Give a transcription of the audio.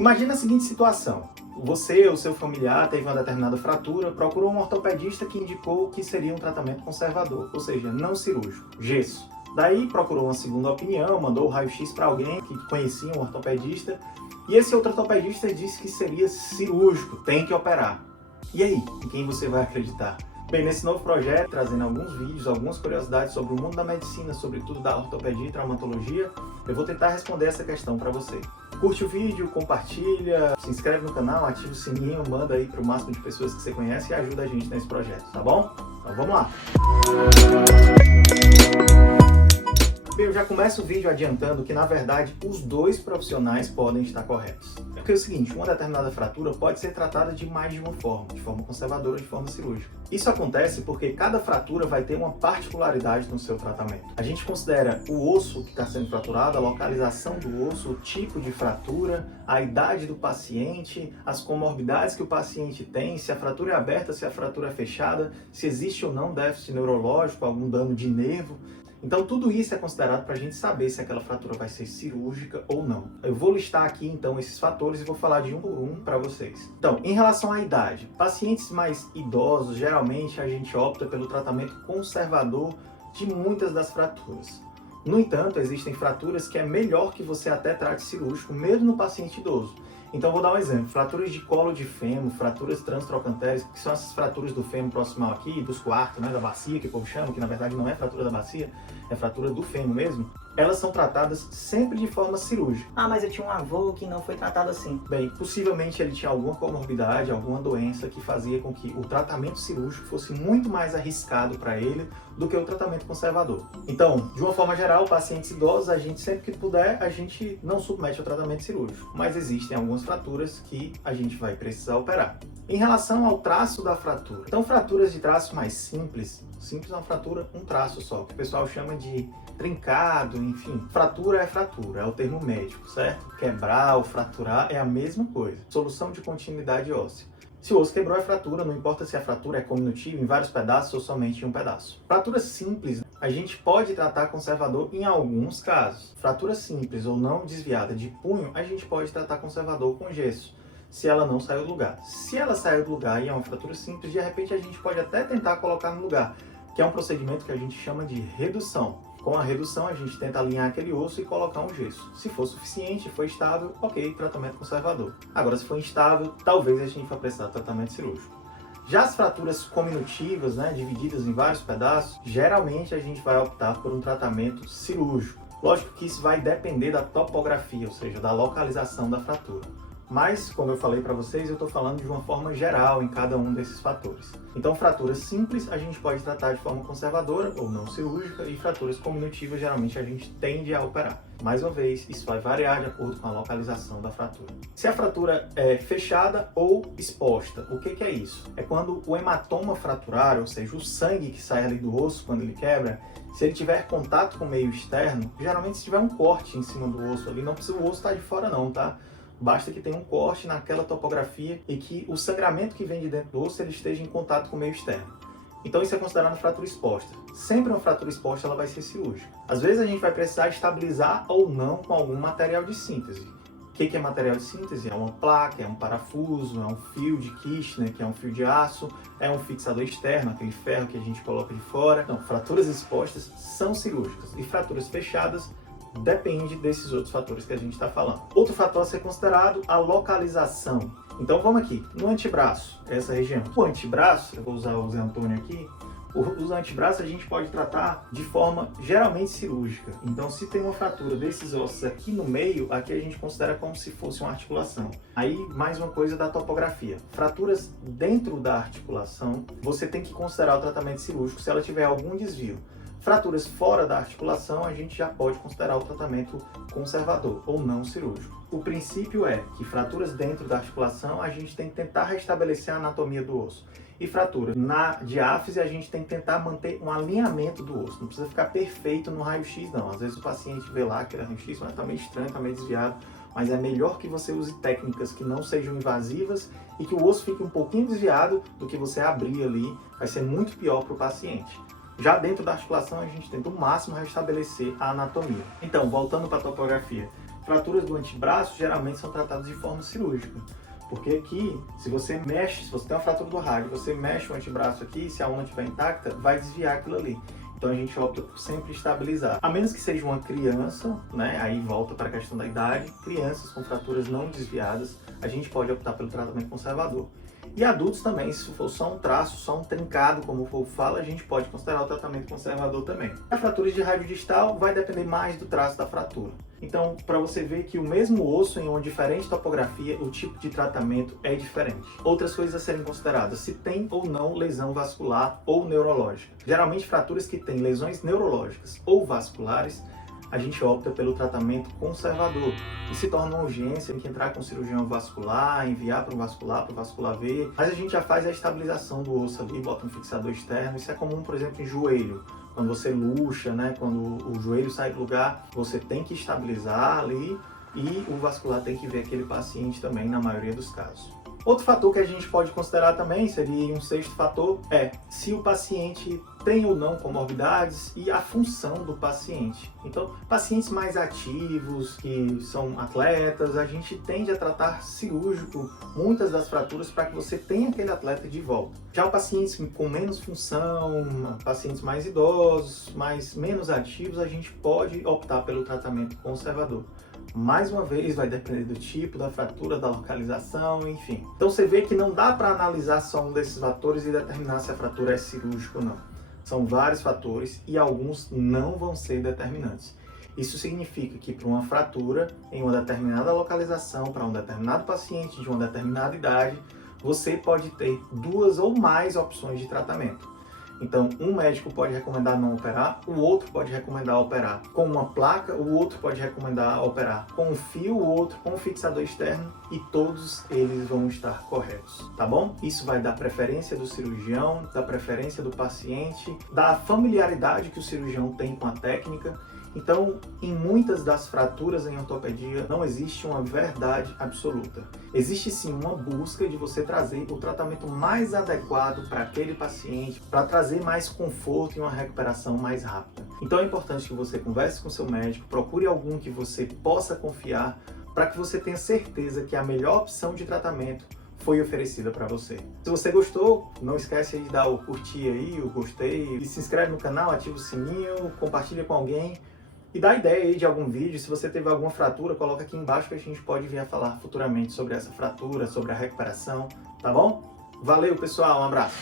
Imagina a seguinte situação. Você ou seu familiar teve uma determinada fratura, procurou um ortopedista que indicou que seria um tratamento conservador, ou seja, não cirúrgico, gesso. Daí procurou uma segunda opinião, mandou o raio-x para alguém que conhecia um ortopedista, e esse outro ortopedista disse que seria cirúrgico, tem que operar. E aí, em quem você vai acreditar? Bem, nesse novo projeto, trazendo alguns vídeos, algumas curiosidades sobre o mundo da medicina, sobretudo da ortopedia e traumatologia, eu vou tentar responder essa questão para você. Curte o vídeo, compartilha, se inscreve no canal, ativa o sininho, manda aí para o máximo de pessoas que você conhece e ajuda a gente nesse projeto, tá bom? Então vamos lá! Eu já começo o vídeo adiantando que, na verdade, os dois profissionais podem estar corretos. É porque é o seguinte, uma determinada fratura pode ser tratada de mais de uma forma, de forma conservadora ou de forma cirúrgica. Isso acontece porque cada fratura vai ter uma particularidade no seu tratamento. A gente considera o osso que está sendo fraturado, a localização do osso, o tipo de fratura, a idade do paciente, as comorbidades que o paciente tem, se a fratura é aberta, se a fratura é fechada, se existe ou não déficit neurológico, algum dano de nervo. Então tudo isso é considerado para a gente saber se aquela fratura vai ser cirúrgica ou não. Eu vou listar aqui então esses fatores e vou falar de um por um para vocês. Então, em relação à idade, pacientes mais idosos, geralmente a gente opta pelo tratamento conservador de muitas das fraturas. No entanto, existem fraturas que é melhor que você até trate cirúrgico, mesmo no paciente idoso. Então vou dar um exemplo, fraturas de colo de fêmur, fraturas transtrocanteres, que são essas fraturas do fêmur proximal aqui, dos quartos, né, da bacia, que o povo chama, que na verdade não é fratura da bacia, é fratura do fêmur mesmo, elas são tratadas sempre de forma cirúrgica. Ah, mas eu tinha um avô que não foi tratado assim. Bem, possivelmente ele tinha alguma comorbidade, alguma doença que fazia com que o tratamento cirúrgico fosse muito mais arriscado para ele do que o tratamento conservador. Então, de uma forma geral, pacientes idosos, a gente sempre que puder, a gente não submete ao tratamento cirúrgico, mas existem algumas fraturas que a gente vai precisar operar. Em relação ao traço da fratura, então fraturas de traço mais simples é uma fratura, um traço só, que o pessoal chama de trincado, enfim. Fratura, é o termo médico, certo? Quebrar ou fraturar é a mesma coisa. Solução de continuidade óssea. Se o osso quebrou é fratura, não importa se a fratura é cominutiva em vários pedaços ou somente em um pedaço. Fratura simples, a gente pode tratar conservador em alguns casos. Fratura simples ou não desviada de punho, a gente pode tratar conservador com gesso, se ela não saiu do lugar. Se ela saiu do lugar e é uma fratura simples, de repente a gente pode até tentar colocar no lugar, que é um procedimento que a gente chama de redução. Com a redução, a gente tenta alinhar aquele osso e colocar um gesso. Se for suficiente, for estável, ok, tratamento conservador. Agora, se for instável, talvez a gente vá precisar de tratamento cirúrgico. Já as fraturas cominutivas, né, divididas em vários pedaços, geralmente a gente vai optar por um tratamento cirúrgico. Lógico que isso vai depender da topografia, ou seja, da localização da fratura. Mas, como eu falei para vocês, eu estou falando de uma forma geral em cada um desses fatores. Então, fraturas simples a gente pode tratar de forma conservadora ou não cirúrgica, e fraturas cominutivas geralmente a gente tende a operar. Mais uma vez, isso vai variar de acordo com a localização da fratura. Se a fratura é fechada ou exposta, o que é isso? É quando o hematoma fraturar, ou seja, o sangue que sai ali do osso quando ele quebra, se ele tiver contato com o meio externo, geralmente se tiver um corte em cima do osso ali, não precisa o osso estar de fora não, tá? Basta que tenha um corte naquela topografia e que o sangramento que vem de dentro do osso ele esteja em contato com o meio externo. Então isso é considerado fratura exposta. Sempre uma fratura exposta ela vai ser cirúrgica. Às vezes a gente vai precisar estabilizar ou não com algum material de síntese. O que é material de síntese? É uma placa, é um parafuso, é um fio de Kirchner, que é um fio de aço, é um fixador externo, aquele ferro que a gente coloca de fora. Então, fraturas expostas são cirúrgicas e fraturas fechadas depende desses outros fatores que a gente está falando. Outro fator a ser considerado, a localização. Então vamos aqui, no antebraço, essa região. O antebraço, eu vou usar o Zé Antônio aqui, os antebraços a gente pode tratar de forma geralmente cirúrgica. Então se tem uma fratura desses ossos aqui no meio, aqui a gente considera como se fosse uma articulação. Aí mais uma coisa da topografia. Fraturas dentro da articulação, você tem que considerar o tratamento cirúrgico se ela tiver algum desvio. Fraturas fora da articulação, a gente já pode considerar o tratamento conservador ou não cirúrgico. O princípio é que fraturas dentro da articulação, a gente tem que tentar restabelecer a anatomia do osso. E fratura na diáfise, a gente tem que tentar manter um alinhamento do osso. Não precisa ficar perfeito no raio-x, não. Às vezes o paciente vê lá aquele raio-x, mas está meio estranho, está meio desviado. Mas é melhor que você use técnicas que não sejam invasivas e que o osso fique um pouquinho desviado do que você abrir ali. Vai ser muito pior para o paciente. Já dentro da articulação, a gente tenta o máximo restabelecer a anatomia. Então, voltando para a topografia. Fraturas do antebraço geralmente são tratadas de forma cirúrgica. Porque aqui, se você tem uma fratura do rádio, você mexe o antebraço aqui, se a unha estiver intacta, vai desviar aquilo ali. Então a gente opta por sempre estabilizar. A menos que seja uma criança, né? Aí volta para a questão da idade. Crianças com fraturas não desviadas, a gente pode optar pelo tratamento conservador. E adultos também, se for só um traço, só um trincado, como o povo fala, a gente pode considerar o tratamento conservador também. A fratura de rádio distal vai depender mais do traço da fratura. Então, para você ver que o mesmo osso em uma diferente topografia, o tipo de tratamento é diferente. Outras coisas a serem consideradas, se tem ou não lesão vascular ou neurológica. Geralmente, fraturas que têm lesões neurológicas ou vasculares, a gente opta pelo tratamento conservador. E se torna uma urgência, tem que entrar com cirurgião vascular, enviar para o vascular ver. Mas a gente já faz a estabilização do osso ali, bota um fixador externo. Isso é comum, por exemplo, em joelho. Quando você luxa, né, quando o joelho sai do lugar, você tem que estabilizar ali e o vascular tem que ver aquele paciente também, na maioria dos casos. Outro fator que a gente pode considerar também, seria um sexto fator, é se o paciente tem ou não comorbidades e a função do paciente. Então, pacientes mais ativos, que são atletas, a gente tende a tratar cirúrgico muitas das fraturas para que você tenha aquele atleta de volta. Já os pacientes com menos função, pacientes mais idosos, menos ativos, a gente pode optar pelo tratamento conservador. Mais uma vez, vai depender do tipo da fratura, da localização, enfim. Então você vê que não dá para analisar só um desses fatores e determinar se a fratura é cirúrgica ou não. São vários fatores e alguns não vão ser determinantes. Isso significa que para uma fratura em uma determinada localização, para um determinado paciente de uma determinada idade, você pode ter 2 ou mais opções de tratamento. Então, um médico pode recomendar não operar, o outro pode recomendar operar com uma placa, o outro pode recomendar operar com um fio, o outro com um fixador externo e todos eles vão estar corretos, tá bom? Isso vai dar preferência do cirurgião, da preferência do paciente, da familiaridade que o cirurgião tem com a técnica. Então, em muitas das fraturas em ortopedia, não existe uma verdade absoluta. Existe sim uma busca de você trazer o tratamento mais adequado para aquele paciente, para trazer mais conforto e uma recuperação mais rápida. Então é importante que você converse com seu médico, procure algum que você possa confiar, para que você tenha certeza que a melhor opção de tratamento foi oferecida para você. Se você gostou, não esquece de dar o curtir aí, o gostei, e se inscreve no canal, ativa o sininho, compartilha com alguém. E dá ideia aí de algum vídeo, se você teve alguma fratura, coloca aqui embaixo que a gente pode vir a falar futuramente sobre essa fratura, sobre a recuperação, tá bom? Valeu, pessoal, um abraço!